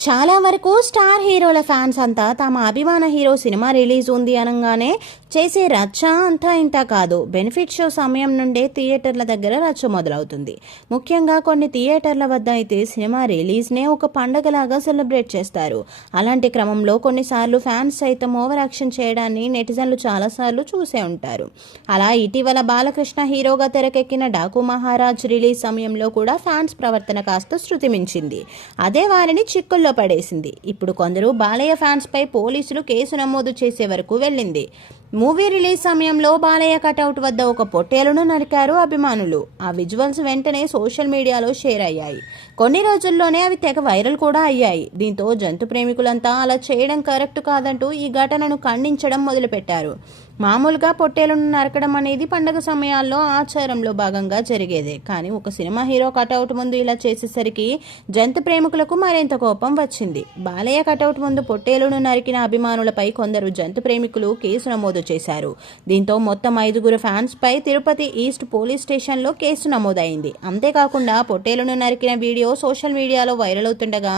చాలా వరకు స్టార్ హీరోల ఫ్యాన్స్ అంతా తమ అభిమాన హీరో సినిమా రిలీజ్ ఉంది అనగానే చేసే రచ్చ అంతా ఇంత కాదు. బెనిఫిట్ షో సమయం నుండే థియేటర్ల దగ్గర రచ్చ మొదలవుతుంది. ముఖ్యంగా కొన్ని థియేటర్ల వద్ద అయితే సినిమా రిలీజ్నే ఒక పండగలాగా సెలబ్రేట్ చేస్తారు. అలాంటి క్రమంలో కొన్నిసార్లు ఫ్యాన్స్ సైతం ఓవర్ యాక్షన్ చేయడాన్ని నెటిజన్లు చాలాసార్లు చూసే ఉంటారు. అలా ఇటీవల బాలకృష్ణ హీరోగా తెరకెక్కిన డాకు మహారాజ్ రిలీజ్ సమయంలో కూడా ఫ్యాన్స్ ప్రవర్తన కాస్త శృతి మించింది అదే వారిని చిక్కుల్లో పడేసింది. ఇప్పుడు కొందరు బాలయ్య ఫ్యాన్స్పై పోలీసులు కేసు నమోదు చేసే వరకు వెళ్ళింది. మూవీ రిలీజ్ సమయంలో బాలయ్య కటౌట్ వద్ద ఒక పొట్టేలును నరికారు అభిమానులు. ఆ విజువల్స్ వెంటనే సోషల్ మీడియాలో షేర్ అయ్యాయి. కొన్ని రోజుల్లోనే అవి తెగ వైరల్ కూడా అయ్యాయి. దీంతో జంతు ప్రేమికులంతా అలా చేయడం కరెక్ట్ కాదంటూ ఈ ఘటనను ఖండించడం మొదలుపెట్టారు. మామూలుగా పొట్టేలను నరకడం అనేది పండగ సమయాల్లో ఆచారంలో భాగంగా జరిగేదే. కానీ ఒక సినిమా హీరో కటౌట్ ముందు ఇలా చేసేసరికి జంతు ప్రేమికులకు మరింత కోపం వచ్చింది. బాలయ్య కటౌట్ ముందు పొట్టేలును నరికిన అభిమానులపై కొందరు జంతు ప్రేమికులు కేసు నమోదు చేశారు. దీంతో మొత్తం ఐదుగురు ఫ్యాన్స్ పై తిరుపతి ఈస్ట్ పోలీస్ స్టేషన్లో కేసు నమోదైంది. అంతేకాకుండా పొట్టేలును నరికిన వీడియో సోషల్ మీడియాలో వైరల్ అవుతుండగా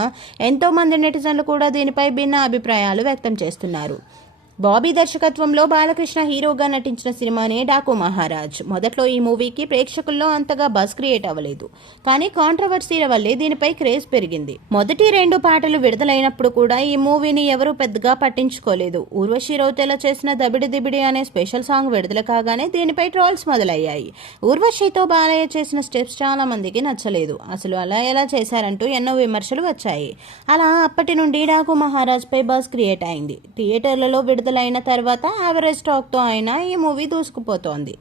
ఎంతో మంది నెటిజన్లు కూడా దీనిపై భిన్న అభిప్రాయాలు వ్యక్తం చేస్తున్నారు. బాబీ దర్శకత్వంలో బాలకృష్ణ హీరోగా నటించిన సినిమానే డాకు మహారాజ్. మొదట్లో ఈ మూవీకి ప్రేక్షకుల్లో అంతగా బస్ క్రియేట్ అవ్వలేదు. కానీ కాంట్రవర్సీల వల్లే దీనిపై క్రేజ్ పెరిగింది. మొదటి రెండు పాటలు విడుదలైనప్పుడు కూడా ఈ మూవీని ఎవరూ పెద్దగా పట్టించుకోలేదు. ఊర్వశి రౌతేల చేసిన దబిడి దిబిడి అనే స్పెషల్ సాంగ్ విడుదల కాగానే దీనిపై ట్రోల్స్ మొదలయ్యాయి. ఊర్వశితో బాలయ్య చేసిన స్టెప్స్ చాలా మందికి నచ్చలేదు. అసలు అలా ఎలా చేశారంటూ ఎన్నో విమర్శలు వచ్చాయి. అలా అప్పటి నుండి డాకు మహారాజ్ పై బస్ క్రియేట్ అయింది. థియేటర్లలో విడుదలైన తర్వాత యావరేజ్ టాక్తో అయినా ఈ మూవీ దూసుకుపోతోంది.